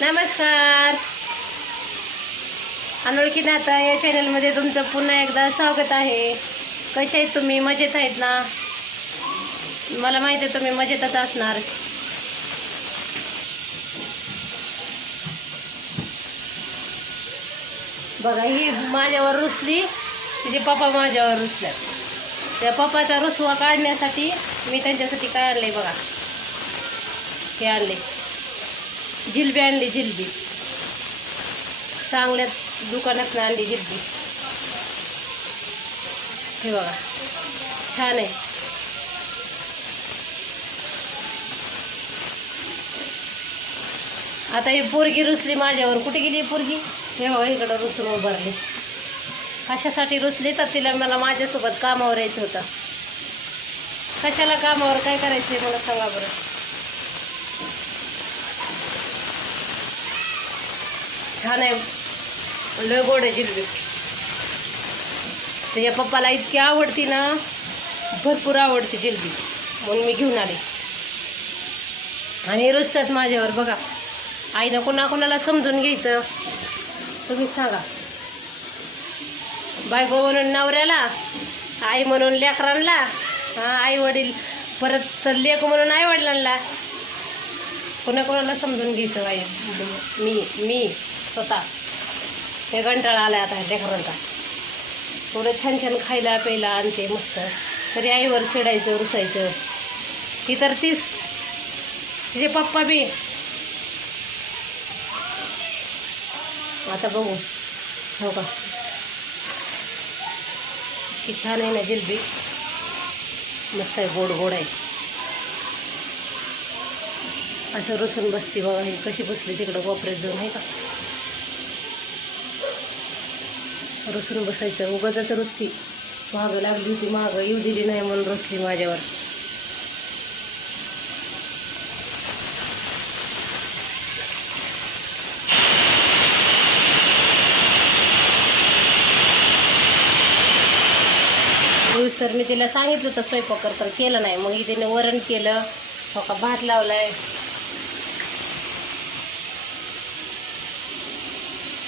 नमस्कार. अनोळखी नाता या चॅनलमध्ये तुमचं पुन्हा एकदा स्वागत आहे. कसे आहेत तुम्ही? मजेत आहेत ना? मला माहिती आहे तुम्ही मजेतच असणार. बघा ही माझ्यावर रुसली. तिचे पप्पा माझ्यावर रुसल्या त्या पप्पाचा रुसवा काढण्यासाठी मी त्यांच्यासाठी काय आणले बघा? हे आणले जिलबी आणली जिलबी. चांगल्या दुकानात आणली जिलबी. हे बघा छान आहे. आता ही पोरगी रुसली माझ्यावर. कुठे गेली ही पोरगी? हे बघा इकडं रुसून उभारली. कशासाठी रुसली? तर तिला मला माझ्यासोबत कामावर यायचं होतं. कशाला कामावर? काय करायचं आहे मला सांगा बरं. छान आहे लय गोड आहे जिलबी. त्याच्या पप्पाला इतकी आवडती ना भरपूर आवडते जिलबी. म्हणून मी घेऊन आले. आणि रुजतात माझ्यावर बघा. आईनं कोणा कोणाला समजून घ्यायचं तुम्ही सांगा. बायको म्हणून नवऱ्याला आई म्हणून लेकरांना हा आई वडील परत लेक म्हणून आई वडिलांना कोणा कोणाला समजून घ्यायचं आई मी मी. स्वतः. हे कंटाळा आला आता लेकरांचा. थोडं छान छान खायला प्यायला आणते मस्त. तरी आईवर चिडायचं रुसायचं. ती तर तीच. तिचे पप्पा बी. आता बघू. हो का? की छान आहे ना जिलबी. मस्त आहे गोड गोड आहे. असं रुसून बसते बघा हे कशी बसली तिकडं कोपऱ्यात जाऊन आहे का? रुसून बसायचं. उगाच रुसती. मागं लागली होती मागं येऊ दिली नाही म्हणून रुसली माझ्यावर. तर मी तिला सांगितलं होतं स्वयंपाक करताना केलं नाही. मग तिने वरण केलं. हो का भात लावलाय.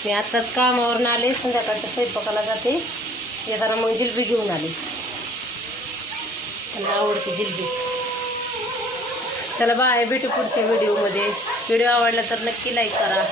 मी आत्ताच कामावरून आले संध्याकाळच्या स्वयंपाकाला जाते. येताना मग जिलबी घेऊन आले. त्यांना आवडते जिलबी. चला बाय भेटू पुढच्या व्हिडिओमध्ये व्हिडिओ आवडला तर नक्की लाईक करा.